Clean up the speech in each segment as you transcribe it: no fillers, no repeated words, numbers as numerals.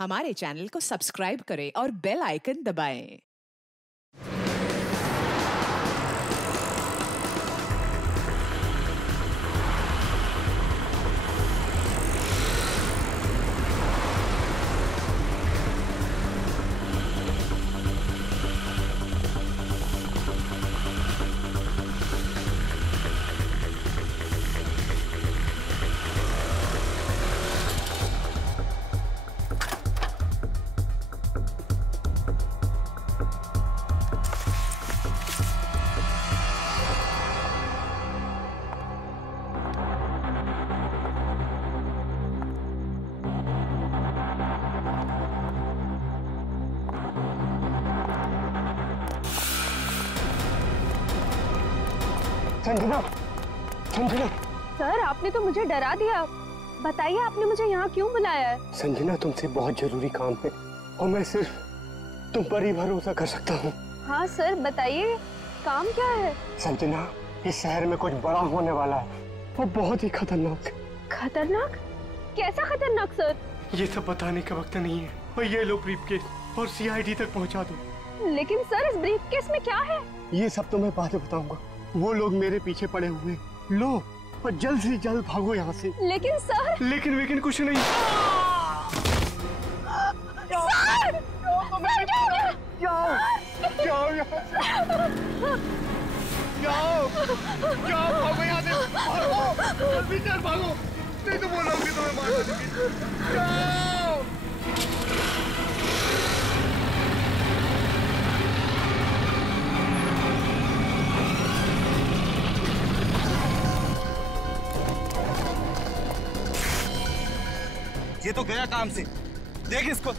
हमारे चैनल को सब्सक्राइब करें और बेल आइकन दबाएं। संजना, संजना। सर, आपने तो मुझे डरा दिया। बताइए, आपने मुझे यहाँ क्यों बुलाया है? संजना, तुमसे बहुत जरूरी काम है और मैं सिर्फ तुम पर ही भरोसा कर सकता हूँ। हाँ सर, बताइए, काम क्या है? संजना, इस शहर में कुछ बड़ा होने वाला है और बहुत ही खतरनाक। खतरनाक? कैसा खतरनाक सर? ये सब बताने का वक्त नहीं है और ये लो ब्रीफकेस और सीआईडी तक पहुँचा दो। लेकिन सर, इस ब्रीफकेस में क्या है? ये सब तो मैं बाद में बताऊंगा। वो लोग मेरे पीछे पड़े हुए। लो और जल्द से जल्द भागो यहाँ से। लेकिन सर। लेकिन कुछ नहीं। सर! जाओ, जाओ यहाँ से। जाओ, जाओ, भागो यहाँ से। भागो, जल्दी चल भागो। नहीं तो वो लोग भी तुम्हें मार देंगे। जाओ। ये तो गया काम से। देख इसको।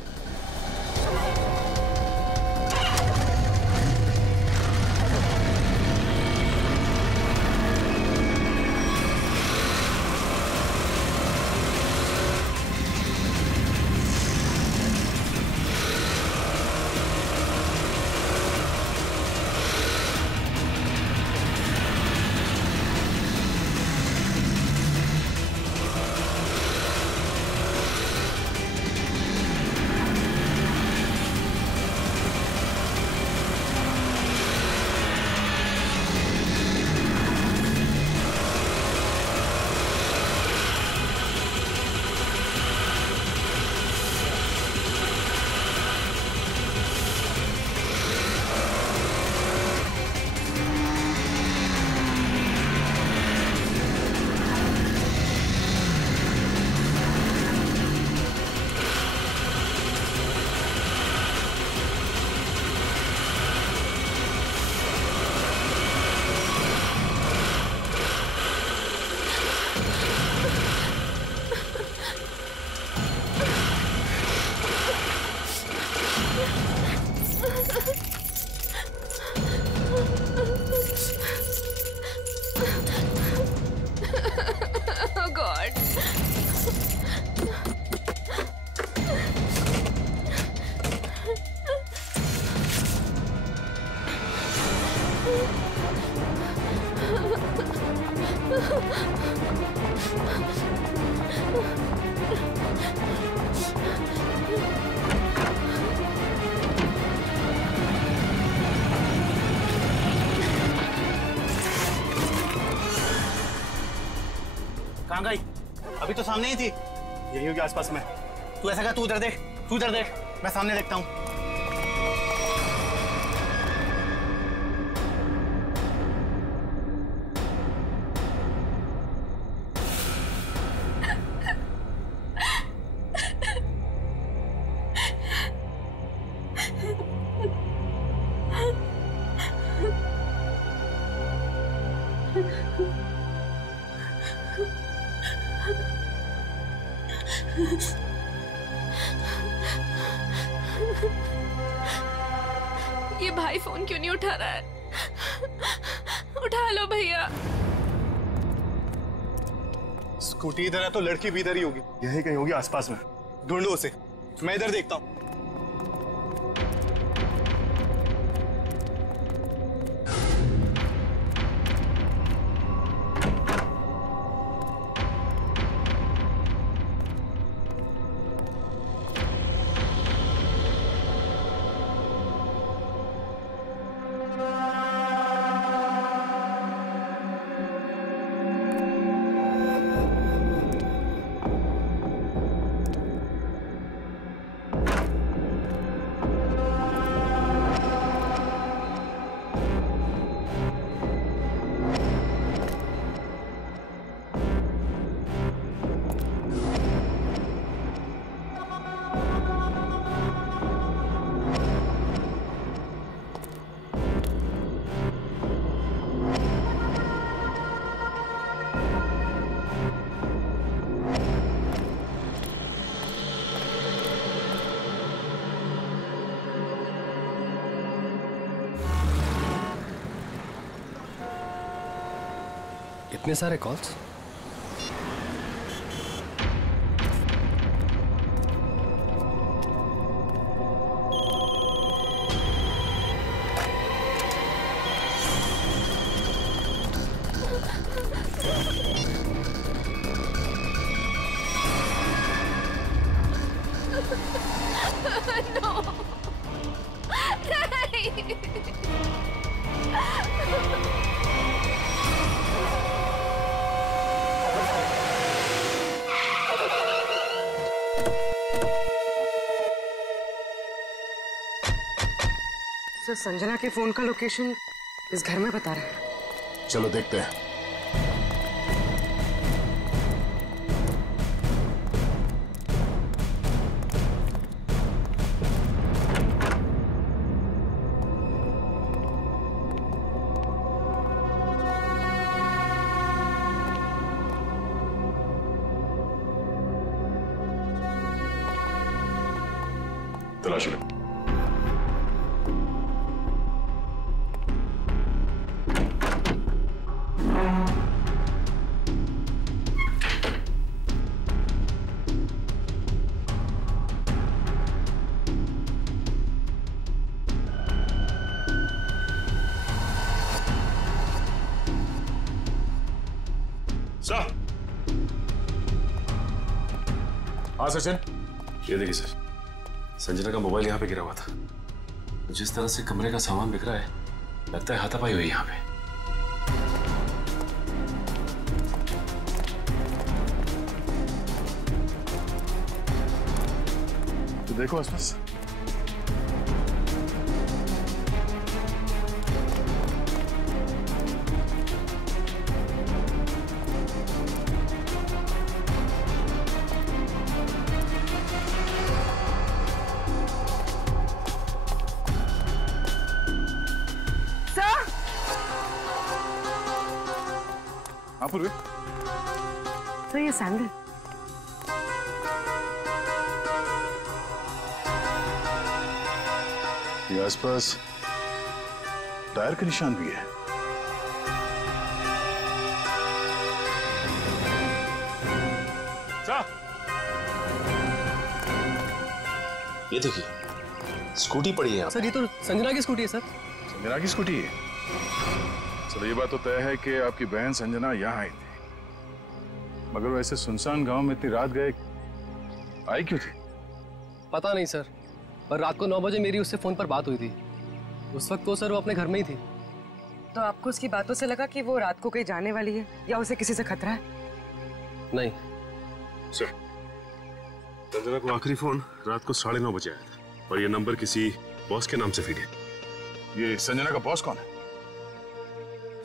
Oh God. कहाँ गई? अभी तो सामने ही थी। यही होगी आसपास में। तू ऐसा कर, तू उधर देख, तू उधर देख, मैं सामने देखता हूँ। ये भाई फोन क्यों नहीं उठा रहा है? उठा लो भैया। स्कूटी इधर है तो लड़की भी इधर ही होगी। यही कहीं होगी आसपास में। ढूंढो उसे, मैं इधर देखता हूँ। इतने सारे कॉल्स? सर, संजना के फोन का लोकेशन इस घर में बता रहा है। चलो देखते हैं। तलाशी लो। हाँ सचिन, ये देखिए सर, संजना का मोबाइल यहाँ पे गिरा हुआ था। जिस तरह से कमरे का सामान बिखरा है, लगता है हाथापाई हुई यहाँ पे। तो देखो आसपास। हाँ पूर्वी। सर, ये सैंडल। ये आसपास टायर के निशान भी है। ये देखिए, स्कूटी पड़ी है यहाँ। सर, ये तो संजना की स्कूटी है सर। संजना की स्कूटी है? चलो ये बात तो तय है कि आपकी बहन संजना यहाँ आई थी, मगर वो ऐसे सुनसान गांव में इतनी रात गए आई क्यों थी? पता नहीं सर, पर रात को 9 बजे मेरी उससे फोन पर बात हुई थी। उस वक्त तो सर वो अपने घर में ही थी। तो आपको उसकी बातों से लगा कि वो रात को कहीं जाने वाली है या उसे किसी से खतरा है? नहीं सर, संजना को आखिरी फोन रात को 9:30 बजे आया था और ये नंबर किसी बॉस के नाम से फीड है। ये संजना का बॉस कौन है?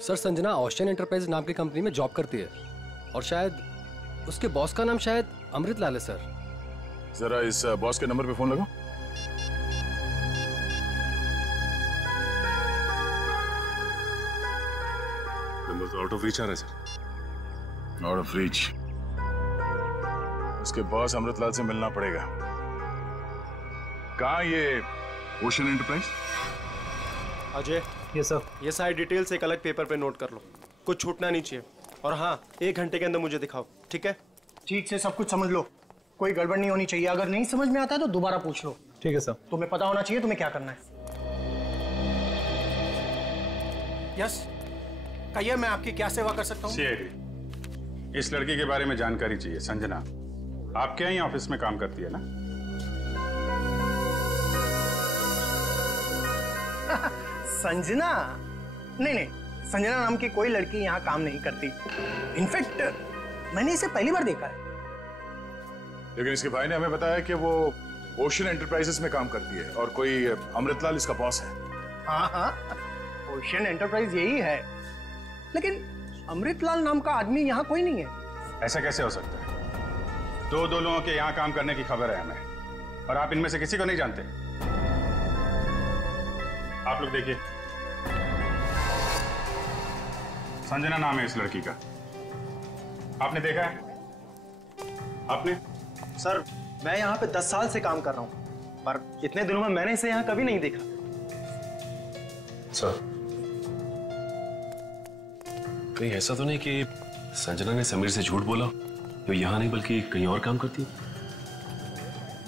सर, संजना ऑस्टिन एंटरप्राइज नाम की कंपनी में जॉब करती है और शायद उसके बॉस का नाम शायद अमृतलाल है सर। जरा इस बॉस के नंबर पे फोन लगाओ। नंबर तो आउट ऑफ रीच आ रहा है सर। Out of reach? उसके बॉस अमृतलाल से मिलना पड़ेगा। कहाँ ये ओशन एंटरप्राइज? अजय, ये सर, ये सारी डिटेल्स एक अलग पेपर पे नोट कर लो, कुछ छूटना नहीं चाहिए। और हाँ, 1 घंटे के अंदर मुझे दिखाओ, ठीक है? ठीक से सब कुछ समझ लो, कोई गड़बड़ नहीं होनी चाहिए। अगर नहीं समझ में आता है तो दोबारा पूछ लो। ठीक है सर। तुम्हें पता होना चाहिए तुम्हें क्या करना है। यस, कहिए मैं आपकी क्या सेवा कर सकता हूँ? सीआईडी, इस लड़की के बारे में जानकारी चाहिए। संजना आपके यहाँ ऑफिस में काम करती है ना? संजना? नहीं, संजना नाम की कोई लड़की यहाँ काम नहीं करती। इनफैक्ट मैंने इसे पहली बार देखा है। लेकिन इसके भाई ने हमें बताया कि वो ओशन एंटरप्राइजेस में काम करती है और कोई अमृतलाल इसका बॉस है। हाँ, ओशन एंटरप्राइज यही है, लेकिन अमृतलाल नाम का आदमी यहाँ कोई नहीं है। ऐसा कैसे हो सकता है? दो लोगों के यहाँ काम करने की खबर है हमें, और आप इनमें से किसी को नहीं जानते। आप लोग देखिए, संजना नाम है इस लड़की का। आपने देखा है? आपने? सर, मैं यहाँ पे 10 साल से काम कर रहा हूँ, पर इतने दिनों में मैंने इसे यहाँ कभी नहीं देखा। सर, कहीं ऐसा तो नहीं कि संजना ने समीर से झूठ बोला तो यहाँ नहीं बल्कि कहीं और काम करती है।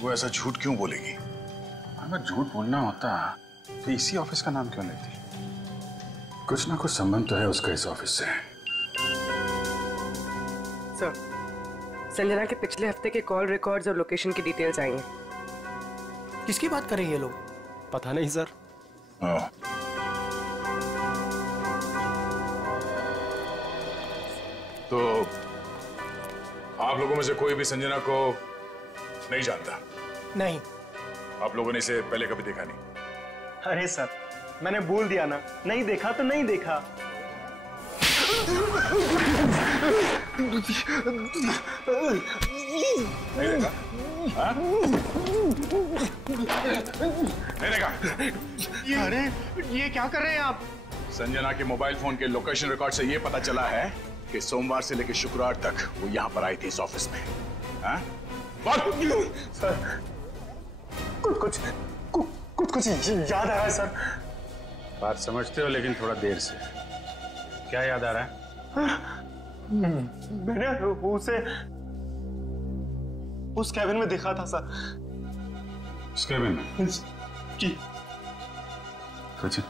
वो ऐसा झूठ क्यों बोलेगी? अगर झूठ बोलना होता तो इसी ऑफिस का नाम क्यों लेती? कुछ ना कुछ संबंध तो है उसका इस ऑफिस से। सर, संजना के पिछले हफ्ते के कॉल रिकॉर्ड्स और लोकेशन की डिटेल्स आई हैं। किसकी बात कर रहे हैं ये लोग? पता नहीं सर। तो आप लोगों में से कोई भी संजना को नहीं जानता? नहीं। आप लोगों ने इसे पहले कभी देखा नहीं? अरे सर, मैंने बोल दिया ना, नहीं देखा तो नहीं देखा। नहीं देखा? हाँ? नहीं देखा? अरे ये क्या कर रहे हैं आप? संजना के मोबाइल फोन के लोकेशन रिकॉर्ड से ये पता चला है कि सोमवार से लेकर शुक्रवार तक वो यहाँ पर आई थी इस ऑफिस में। हाँ? सर, कुछ याद आ रहा है सर। बात समझते हो लेकिन थोड़ा देर से। क्या याद आ रहा है? मैंने उसे उस कैबिन में देखा था सर। उस कैबिन में? जी। सचिन,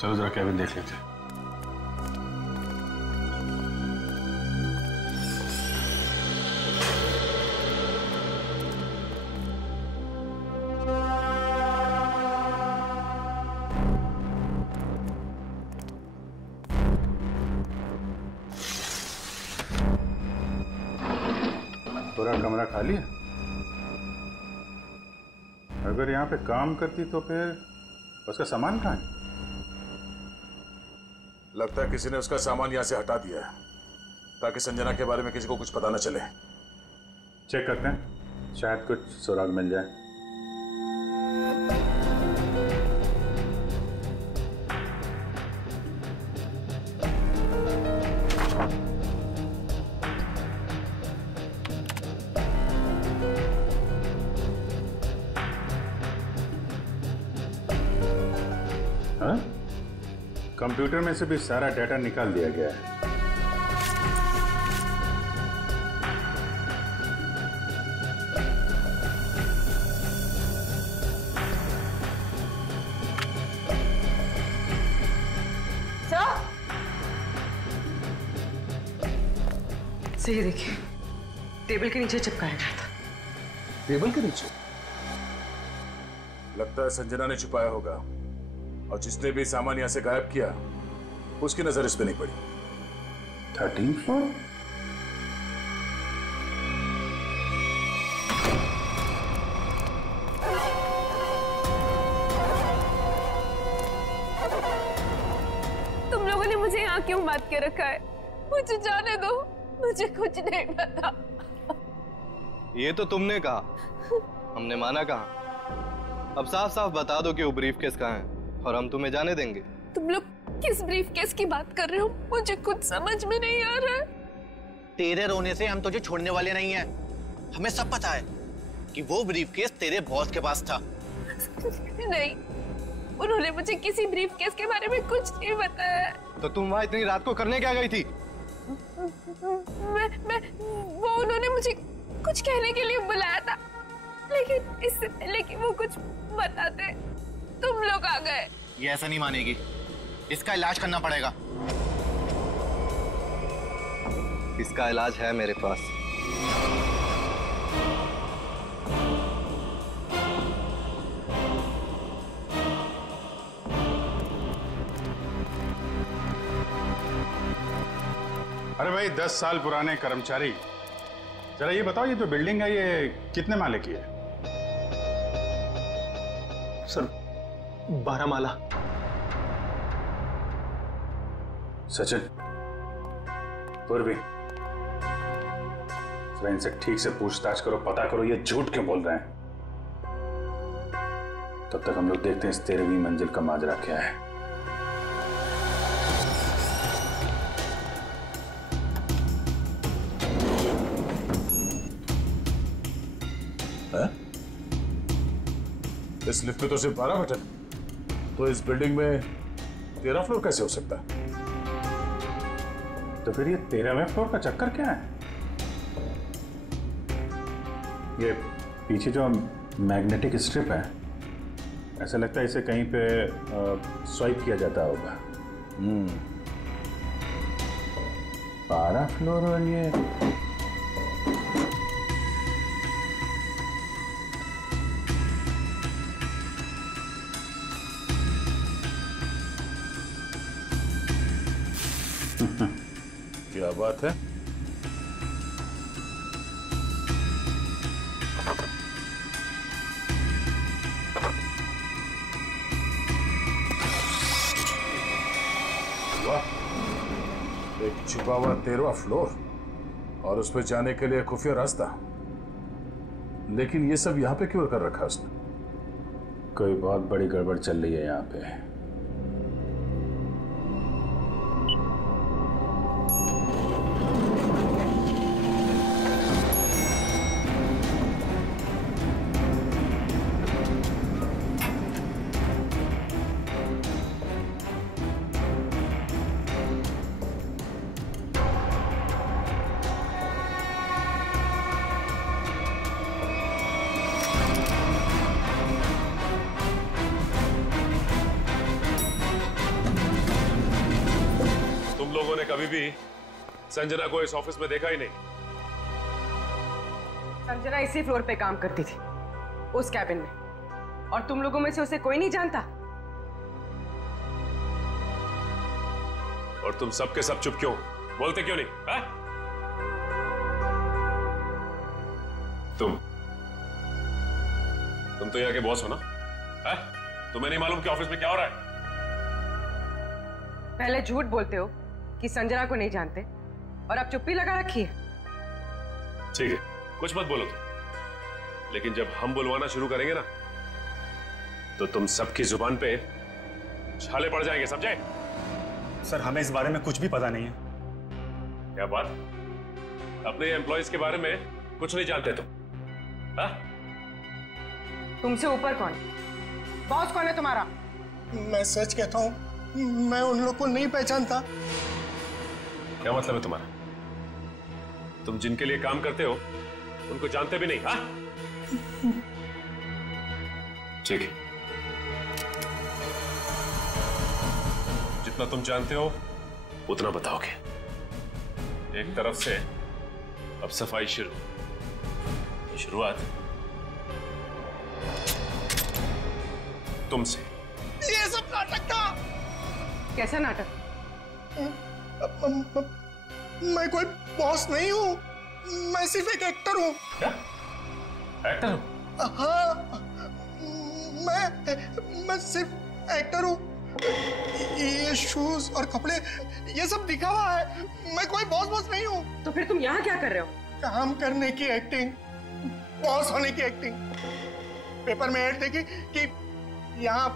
चलो जरा कैबिन देख लेते हैं। पूरा कमरा खाली है? अगर यहाँ पे काम करती तो फिर उसका सामान कहाँ है? लगता है किसी ने उसका सामान यहाँ से हटा दिया है ताकि संजना के बारे में किसी को कुछ पता न चले। चेक करते हैं, शायद कुछ सुराग मिल जाए। हाँ? कंप्यूटर में से भी सारा डाटा निकाल दिया गया है। सही देखिए, टेबल के नीचे चिपकाया गया था। टेबल के नीचे? लगता है संजना ने छुपाया होगा और जिसने भी सामान यहां से गायब किया उसकी नजर इस पे नहीं पड़ी। 13th floor? तुम लोगों ने मुझे यहाँ क्यों बात के रखा है? मुझे जाने दो, मुझे कुछ नहीं पता। ये तो तुमने कहा, हमने माना कहा। अब साफ साफ बता दो कि वो ब्रीफकेस कहाँ है और हम तुम्हें जाने देंगे। तुम लोग किस ब्रीफकेस की बात कर रहे हो? मुझे कुछ समझ में नहीं आ रहा है। तेरे रोने से हम तुझे छोड़ने वाले नहीं हैं। हमें सब पता है कि वो ब्रीफकेस तेरे बॉस के पास था। नहीं, उन्होंने मुझे किसी ब्रीफकेस के बारे में कुछ नहीं बताया। तो तुम वहां इतनी रात को करने क्या गई थी? वो उन्होंने मुझे कुछ कहने के लिए बुलाया था, लेकिन इससे पहले कि वो कुछ बताते तुम लोग आ गए। ये ऐसा नहीं मानेगी, इसका इलाज करना पड़ेगा। इसका इलाज है मेरे पास। अरे भाई, 10 साल पुराने कर्मचारी, जरा ये बताओ, ये जो बिल्डिंग है ये कितने माले की है? सर, 12 माला। सचिन, पूर्वी, जरा इनसे ठीक से पूछताछ करो, पता करो ये झूठ क्यों बोल रहे हैं। तब तक हम लोग देखते हैं इस 13वीं मंजिल का माजरा क्या है। इस लिफ्ट में तो सिर्फ 12 बटन, तो इस बिल्डिंग में 13 फ्लोर कैसे हो सकता है? तो फिर ये 13वें फ्लोर का चक्कर क्या है? ये पीछे जो मैग्नेटिक स्ट्रिप है, ऐसा लगता है इसे कहीं पे स्वाइप किया जाता होगा। 12 फ्लोर और ये क्या बात है? वाह, एक छुपा हुआ 13वां फ्लोर और उस पर जाने के लिए खुफिया रास्ता। लेकिन ये सब यहाँ पे क्यों कर रखा उसने? कोई बहुत बड़ी गड़बड़ चल रही है यहाँ पे। कभी भी संजना को इस ऑफिस में देखा ही नहीं। संजना इसी फ्लोर पे काम करती थी, उस कैबिन में, और तुम लोगों में से उसे कोई नहीं जानता। और तुम सबके सब चुप क्यों? बोलते क्यों नहीं? हा? तुम तो यहाँ के बॉस हो ना? हा? तुम्हें नहीं मालूम कि ऑफिस में क्या हो रहा है? पहले झूठ बोलते हो कि संजना को नहीं जानते, और अब चुप्पी लगा रखी है। ठीक है, कुछ मत बोलो तुम, लेकिन जब हम बुलवाना शुरू करेंगे ना, तो तुम सबकी जुबान पे छाले पड़ जाएंगे, समझे? सर, हमें इस बारे में कुछ भी पता नहीं है। क्या बात? अपने एम्प्लॉइज के बारे में कुछ नहीं जानते तुम? हा? तुमसे ऊपर कौन? बॉस कौन है तुम्हारा? मैं सच कहता हूँ, मैं उन लोग को नहीं पहचानता। क्या मतलब है तुम्हारा? तुम जिनके लिए काम करते हो उनको जानते भी नहीं? हाँ? ठीक है, जितना तुम जानते हो उतना बताओगे। एक तरफ से अब सफाई शुरू। तो शुरुआत तुमसे। ये सब नाटक था। कैसा नाटक? मैं कोई बॉस नहीं हूँ, मैं सिर्फ एक एक्टर हूँ। क्या? एक्टर हो? हाँ, मैं सिर्फ एक्टर हूँ। ये शूज और कपड़े, ये सब दिखावा है। मैं कोई बॉस नहीं हूँ। तो फिर तुम यहाँ क्या कर रहे हो? काम करने की एक्टिंग, बॉस होने की एक्टिंग। पेपर में ऐड देखी कि यहाँ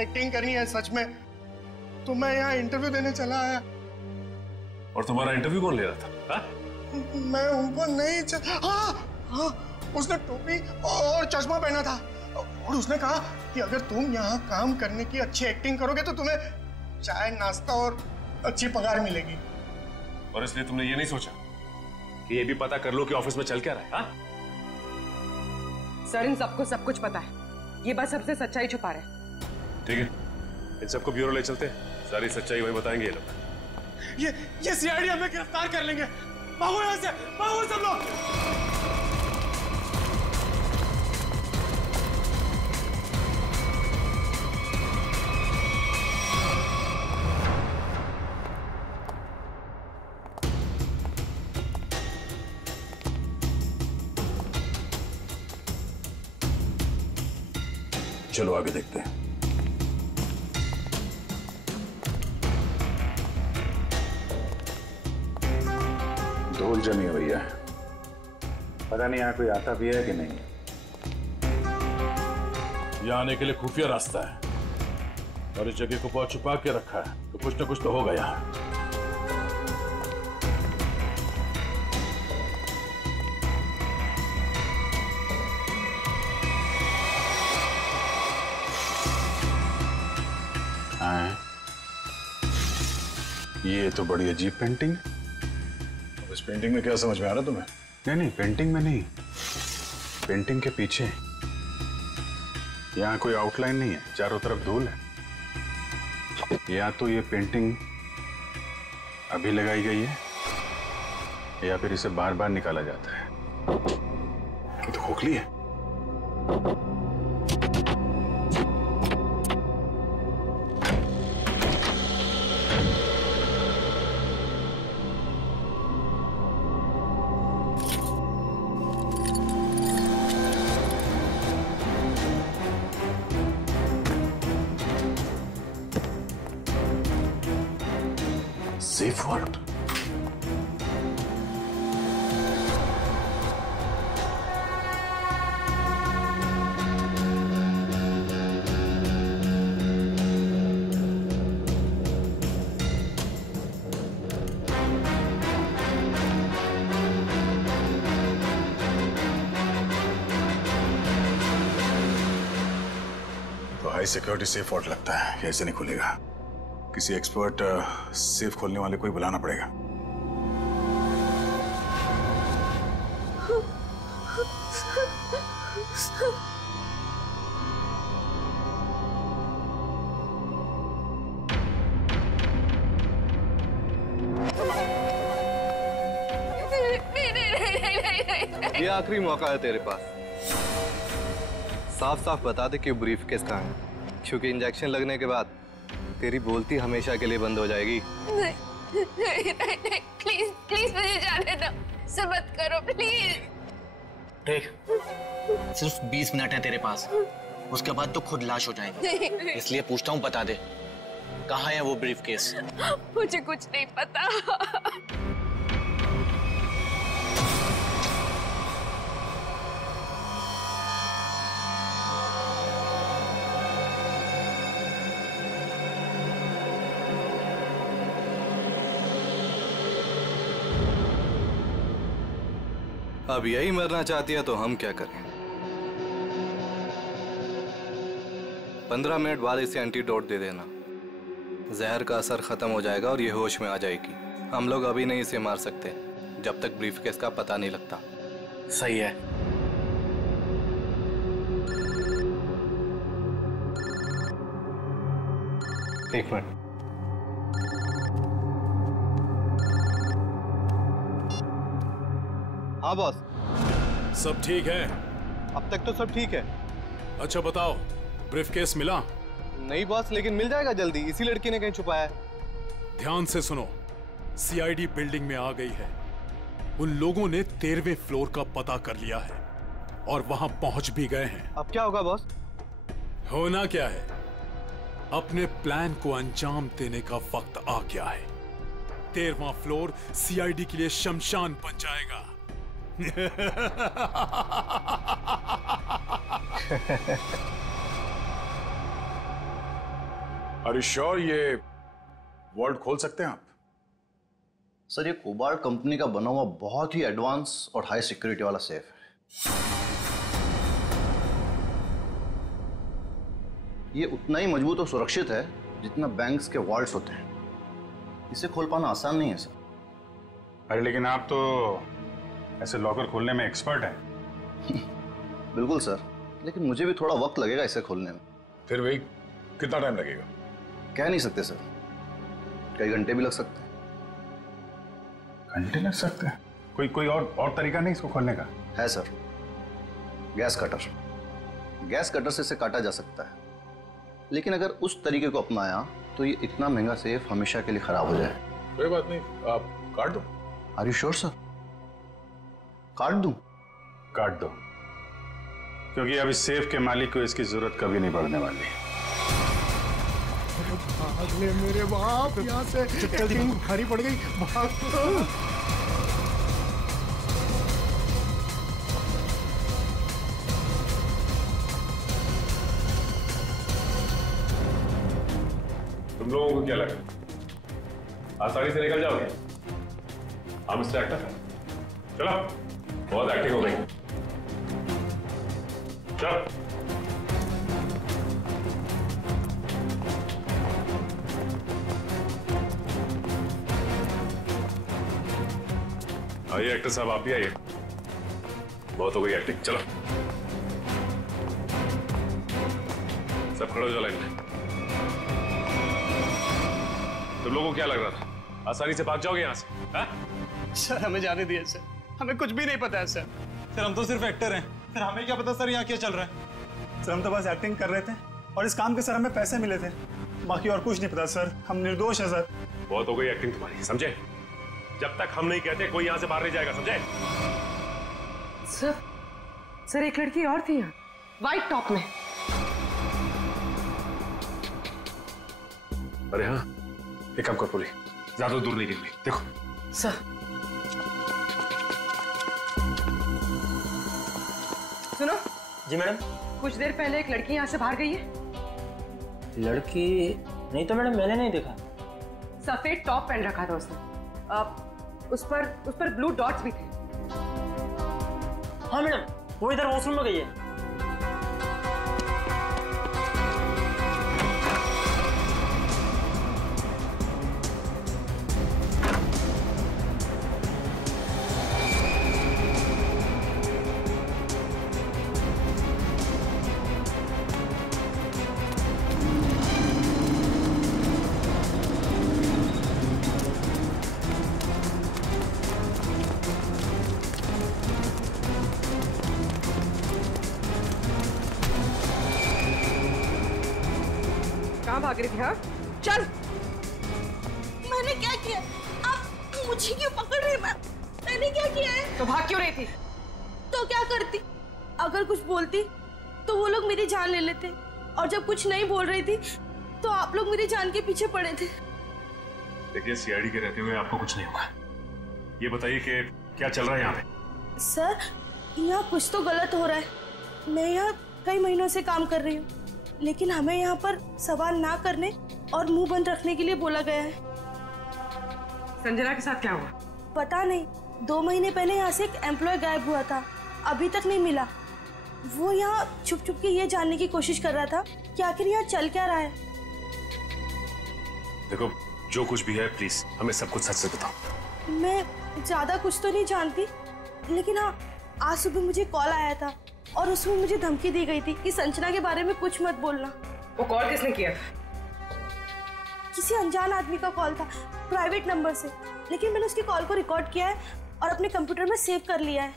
एक्टिंग करनी है सच में, तो मैं यहाँ इंटरव्यू देने चला आया। और तुम्हारा इंटरव्यू कौन ले रहा था? हा? मैं उनको नहीं हाँ, उसने टोपी और चश्मा पहना था, और उसने कहा कि अगर तुम यहाँ काम करने की अच्छी एक्टिंग करोगे तो तुम्हें चाय, नाश्ता और अच्छी पगार मिलेगी। और इसलिए तुमने ये नहीं सोचा कि ये भी पता कर लो कि ऑफिस में चल क्या रहा है? हा? सर, इन सबको सब कुछ पता है, ये बस सबसे सच्चाई छुपा रहे हैं। ठीक है, इन सबको ब्यूरो ले चलते हैं, सारी सच्चाई वही बताएंगे ये लोग। ये सीआईडी हमें गिरफ्तार कर लेंगे। भागो यहाँ से, भागो सब लोग। चलो आगे देखते हैं। धूल जमी हुई है, पता नहीं यहाँ कोई आता भी है कि नहीं। यहाँ आने के लिए खुफिया रास्ता है और इस जगह को बहुत छुपा के रखा है, तो कुछ ना कुछ तो होगा यहाँ। ये तो बड़ी अजीब पेंटिंग है। इस पेंटिंग में क्या समझ में आ रहा तुम्हें? नहीं, पेंटिंग में नहीं, पेंटिंग के पीछे। यहाँ कोई आउटलाइन नहीं है, चारों तरफ धूल है। या तो ये पेंटिंग अभी लगाई गई है या फिर इसे बार बार निकाला जाता है। ये तो खोखली है। Safe word. High security safe vault लगता है, ऐसे नहीं खुलेगा। किसी एक्सपर्ट सेफ खोलने वाले को ही बुलाना पड़ेगा। ये आखिरी मौका है तेरे पास। साफ साफ बता दे कि ब्रीफकेस कहाँ है, क्योंकि इंजेक्शन लगने के बाद तेरी बोलती हमेशा के लिए बंद हो जाएगी। नहीं, प्लीज प्लीज मुझे जाने दो, ऐसा मत करो प्लीज। देख, सिर्फ 20 मिनट है तेरे पास, उसके बाद तो खुद लाश हो जाएगी। इसलिए पूछता हूँ, बता दे कहाँ है वो ब्रीफकेस? मुझे कुछ नहीं पता। अब यही मरना चाहती है तो हम क्या करें? 15 मिनट बाद इसे एंटीडोट दे देना, जहर का असर खत्म हो जाएगा और ये होश में आ जाएगी। हम लोग अभी नहीं इसे मार सकते जब तक ब्रीफकेस का पता नहीं लगता। सही है। एक मिनट। हाँ बॉस। सब ठीक है? अब तक तो सब ठीक है। अच्छा बताओ, ब्रीफकेस मिला? नहीं बॉस, लेकिन मिल जाएगा जल्दी। इसी लड़की ने कहीं छुपाया है। ध्यान से सुनो, सीआईडी बिल्डिंग में आ गई है। उन लोगों ने 13वें फ्लोर का पता कर लिया है और वहां पहुंच भी गए हैं। अब क्या होगा बॉस? होना क्या है, अपने प्लान को अंजाम देने का वक्त आ गया है। 13वां फ्लोर सीआईडी के लिए शमशान बन जाएगा। Are you sure ये वॉल्ट खोल सकते हैं आप? सर, ये कोबाल्ट कंपनी का बना हुआ बहुत ही एडवांस और हाई सिक्योरिटी वाला सेफ है। ये उतना ही मजबूत और सुरक्षित है जितना बैंक्स के वॉल्ट्स होते हैं। इसे खोल पाना आसान नहीं है सर। अरे लेकिन आप तो ऐसे लॉकर खोलने में एक्सपर्ट हैं। बिल्कुल सर, लेकिन मुझे भी थोड़ा वक्त लगेगा इसे खोलने में। फिर वही कितना टाइम लगेगा? कह नहीं सकते सर, कई घंटे भी लग सकते हैं। घंटे लग सकते हैं? कोई और तरीका नहीं इसको खोलने का? है sir, gas cutter. Gas cutter से इसे काटा जा सकता है, लेकिन अगर उस तरीके को अपनाया तो ये इतना महंगा सेफ हमेशा के लिए खराब हो जाए। कोई बात नहीं, आप काट दो। Are you sure sir? काट दूं? काट दो, क्योंकि अब इस सेफ के मालिक को इसकी जरूरत कभी नहीं पड़ने वाली। भाग ले मेरे बाप यहाँ से, भारी पड़ गई, भाग। तुम लोगों को क्या लगा आसानी से निकल जाओगे? हाँ मिस्टर एक्टर, चलो, बहुत एक्टिंग हो गई। चलो। आइए एक्टर साहब, आप भी आइए। बहुत हो गई एक्टिंग, चलो सब खड़े हो जाओ लाइन में। तुम लोगों को क्या लग रहा था आसानी से भाग जाओगे यहाँ से? हा? सर हमें जाने दिए सर, हमें कुछ भी नहीं पता है सर। सर हम तो सिर्फ एक्टर हैं, सर हमें क्या पता सर यहाँ क्या चल रहा है। सर हम तो बस एक्टिंग कर रहे थे और इस काम के सर हमें पैसे मिले थे, बाकी और कुछ नहीं पता सर, हम निर्दोष हैं सर। बहुत हो गई एक्टिंग तुम्हारी, समझे? जब तक हम नहीं कहते कोई यहाँ से बाहर नहीं जाएगा, समझे? सर एक लड़की और थी यहाँ, व्हाइट टॉप में। अरे हाँ, एक काम कर पुली, ज्यादा दूर नहीं गिर, देखो। सर सुनो। जी मैडम। कुछ देर पहले एक लड़की यहाँ से बाहर गई है। लड़की नहीं तो मैडम, मैंने नहीं देखा। सफेद टॉप पहन रखा था उसने, उस पर ब्लू डॉट्स भी थे। हाँ मैडम, वो इधर वॉशरूम में गई है। भाग रही थी? हाँ चल। मैंने क्या किया? आप मुझे क्यों पकड़ रहे हैं? मैंने क्या किया है? तो भाग क्यों रही थी? तो क्या करती? अगर कुछ बोलती तो वो लोग मेरी जान ले लेते, और जब कुछ नहीं बोल रही थी तो आप लोग मेरी जान के पीछे पड़े थे। देखिए सीआईडी के रहते हुए आपको कुछ नहीं होगा। ये बताइए कि क्या चल रहा है यहाँ पे? सर यहाँ कुछ तो गलत हो रहा है। मैं यहाँ कई महीनों से काम कर रही हूँ, लेकिन हमें यहाँ पर सवाल ना करने और मुंह बंद रखने के लिए बोला गया है। संजना के साथ क्या हुआ? पता नहीं, 2 महीने पहले यहाँ से एक एम्प्लॉय गायब हुआ था, अभी तक नहीं मिला। वो यहाँ छुप छुप के ये जानने की कोशिश कर रहा था कि आखिर यहाँ चल क्या रहा है। देखो जो कुछ भी है प्लीज हमें सब कुछ सच से बताओ। मैं ज्यादा कुछ तो नहीं जानती, लेकिन हाँ आज सुबह मुझे कॉल आया था और उसमें मुझे धमकी दी गई थी कि संजना के बारे में कुछ मत बोलना। वो कॉल किसने किया? किसी अनजान आदमी का कॉल था, प्राइवेट नंबर से, लेकिन मैंने उसकी कॉल को रिकॉर्ड किया है और अपने कंप्यूटर में सेव कर लिया है।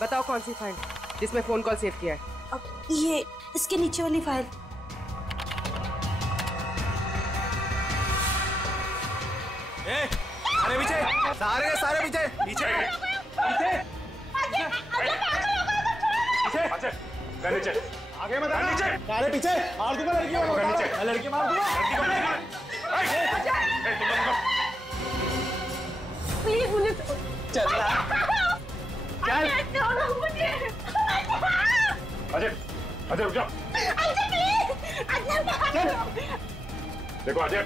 बताओ कौन सी फाइल जिसमें फोन कॉल सेव किया है? अब ये इसके नीचे वाली फाइल। अरे पीछे, सारे पीछे पीछे नीचे आगे मत आना, नीचे सारे पीछे मार दूंगा लड़की को, लड़की मार दूंगा। प्लीज मुझे चल रहा चल। अजय अजय रुक जाओ। अजय प्लीज, अजय देखो अजय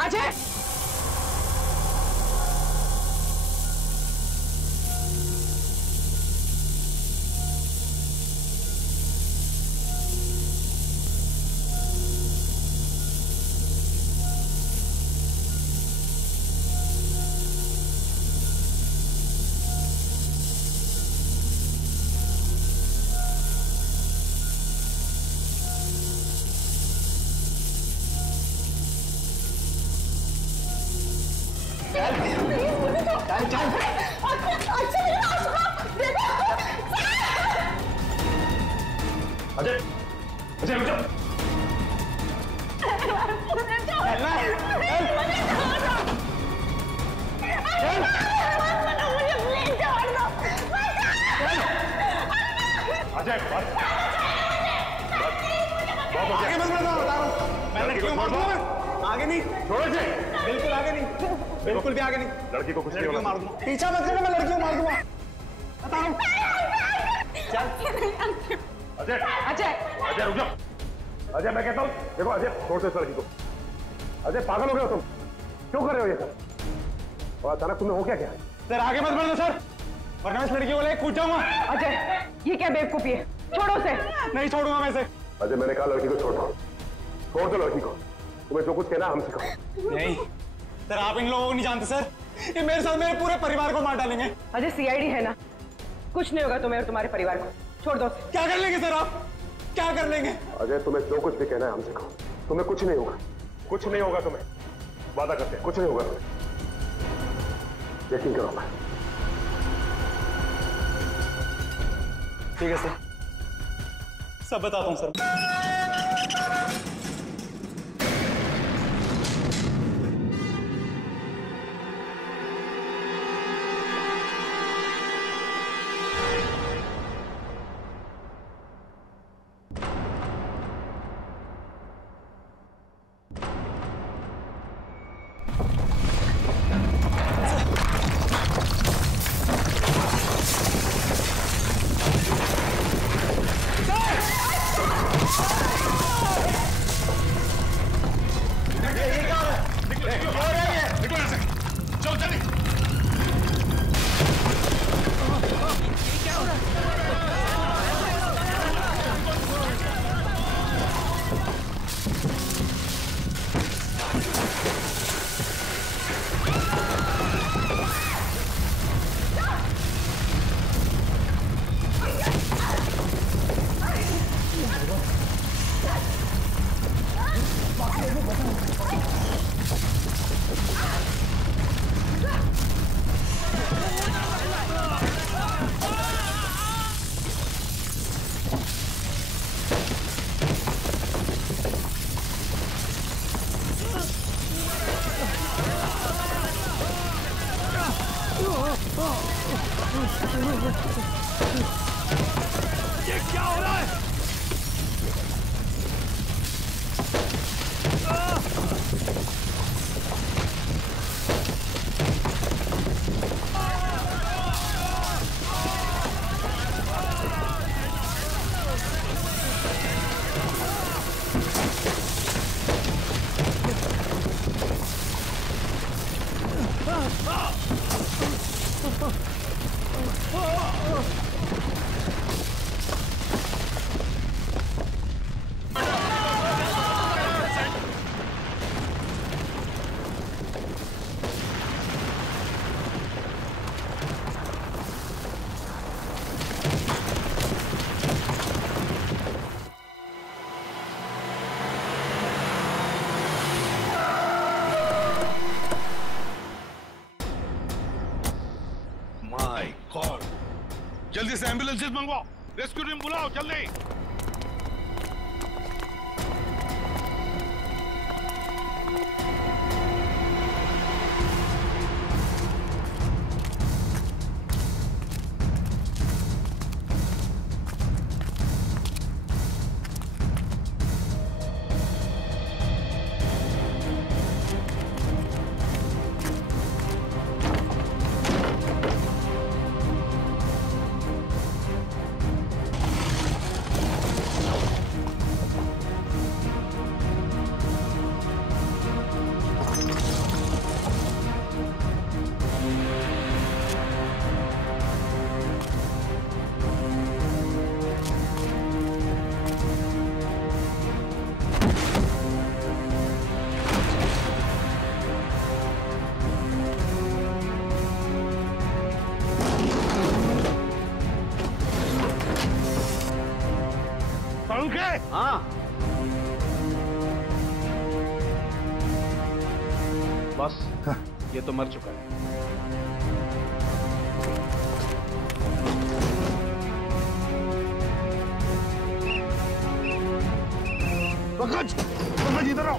अजय अजय अजय रुक जाओ। अजय आगे मत बढ़ना, बता रहा हूँ मैं लड़की को मार दूंगा। आगे नहीं, छोड़ो इसे। बिल्कुल आगे नहीं, बिल्कुल भी आगे नहीं। लड़की को कुछ नहीं लड़की को होगा। मार दूंगा, पीछा मत करना, मैं लड़की को मार दूंगा, बता रहा हूँ। अजय अजय अजय रुक जाओ। अजय मैं कहता हूँ देखो अजय छोड़ दो इस लड़की को। अजय पागल हो गए हो तुम, क्यों कर रहे हो ये सब? और अचानक तुम्हें हो क्या क्या? सर आगे मत बढ़ना सर, वरना इस लड़की को लेकर कूद जाऊंगा। अजय ये क्या बेवकूफी है, छोड़ो उसे। नहीं छोड़ूंगा मैं इसे, अजय मैंने कहा लड़की को छोड़ दो, छोड़ दो लड़की को। तुम्हें जो कुछ कहना है हमसे कहो। नहीं सर, आप इन लोगों को नहीं जानते सर, ये मेरे साथ मेरे पूरे परिवार को मार डालेंगे। अजय सीआईडी है ना, कुछ नहीं होगा तुम्हें और तुम्हारे परिवार को, छोड़ दो। क्या कर लेंगे सर आप, क्या कर लेंगे? अजय तुम्हें जो कुछ भी कहना है हमसे कहो, तुम्हें कुछ नहीं होगा, कुछ नहीं होगा तुम्हें, वादा करते हैं कुछ नहीं होगा तुम्हें, यकीन करो। मैं ठीक है सर, सब बताता हूँ सर। ये क्या हो रहा है? जल्दी से एम्बुलेंसेस मंगवाओ, रेस्क्यू टीम बुलाओ जल्दी। हाँ बस ये तो मर चुका है। पंकज इधर आओ।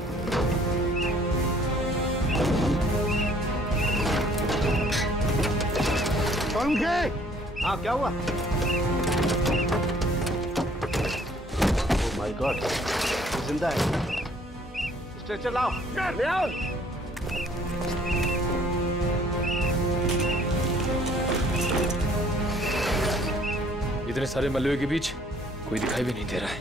हाँ क्या हुआ? माय गॉड, जिंदा है। स्ट्रेचर लाओ, ले आओ। इतने सारे मलबे के बीच कोई दिखाई भी नहीं दे रहा है।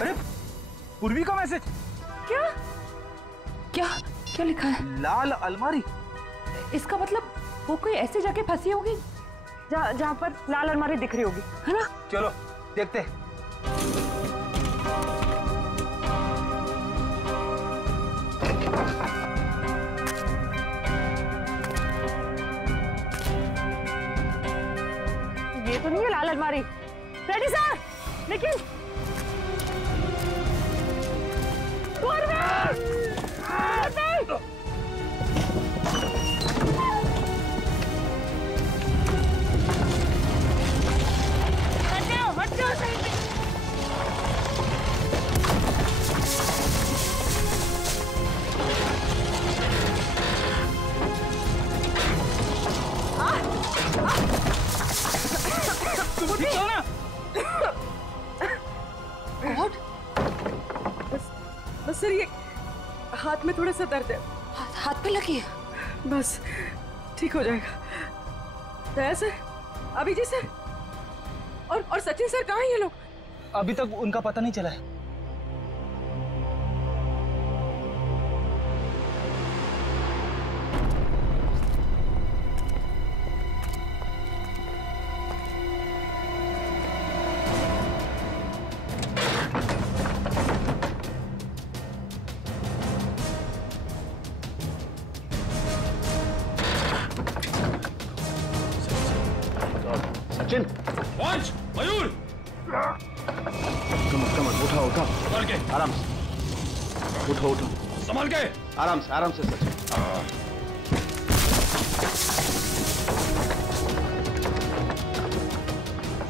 अरे पूर्वी का मैसेज। क्या क्या क्या लिखा है? लाल अलमारी। इसका मतलब वो कोई ऐसी जगह फंसी होगी जहाँ पर लाल अलमारी दिख रही होगी, है ना? चलो देखते। ये तो नहीं है लाल अलमारी। रेडी सर, लेकिन बस सर, ये हाथ में थोड़ा सा दर्द है। हाथ पे लगी है? बस ठीक हो जाएगा। दया सर, अभिजीत सर और सचिन सर कहाँ हैं ये लोग? अभी तक उनका पता नहीं चला है। सचिन, पंच, मयूर, कम उठा संभाल के, आराम से उठो संभाल के, आराम से सचिन।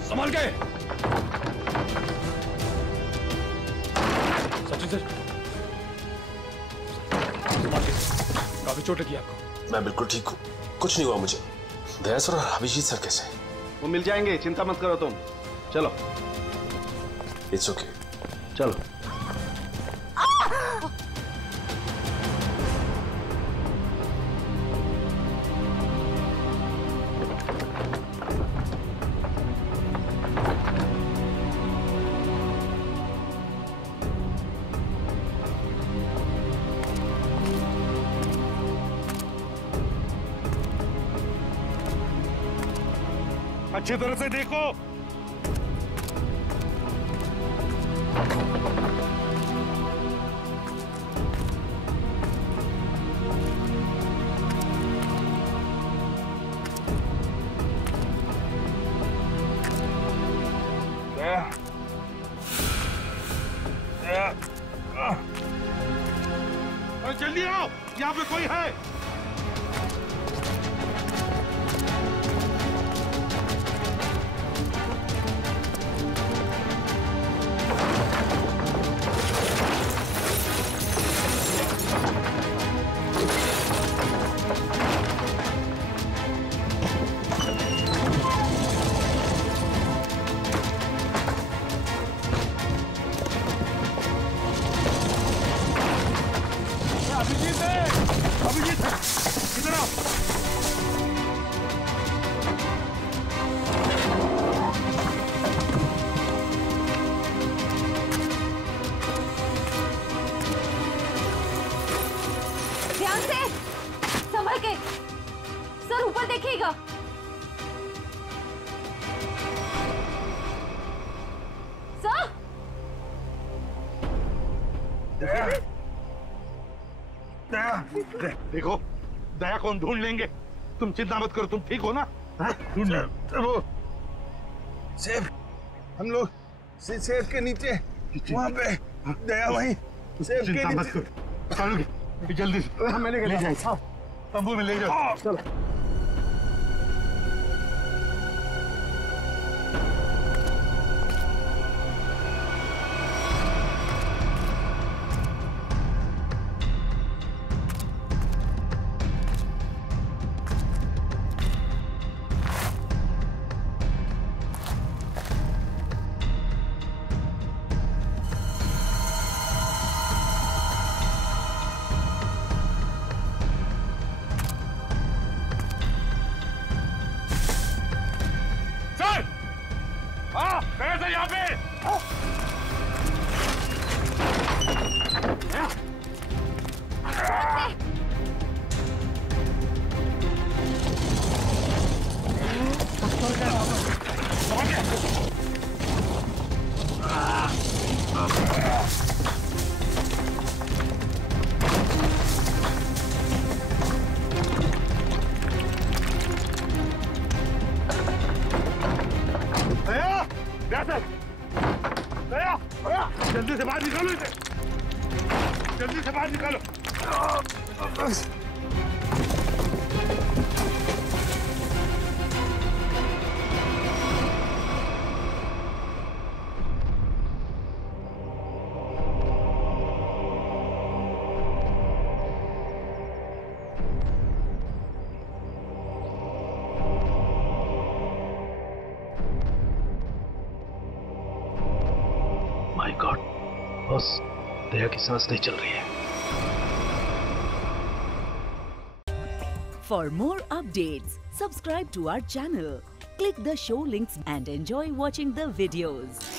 संभाल के। सचिन सर, संभाल के, काफी चोट लगी आपको। मैं बिल्कुल ठीक हूँ, कुछ नहीं हुआ मुझे। दया सर और अभिजीत सर कैसे? वो मिल जाएंगे, चिंता मत करो तुम। चलो। It's okay. चलो। अच्छी तरह से देखो। जल्दी आओ, यहाँ पे कोई है। अभिजीत इधर आओ। ध्यान से, संभल के। सर ऊपर देखिएगा। सर देखो, दया को हम ढूंढ लेंगे, तुम चिंता मत करो। तुम ठीक हो ना? ढूंढ वो सेब, हम लोग सेब के नीचे वहाँ पे दया वहीं सेब के चिंता मत नीचे। करो, जल्दी से मैं ले जाए, तंबू में ले जाओ। चलो। यहाँ पे जल्दी से बाहर निकालो इसे, जल्दी से बाहर निकालो। माय गॉड बॉस, दया की सांस नहीं चल रही है। For more updates, subscribe to our channel, click the show links and enjoy watching the videos.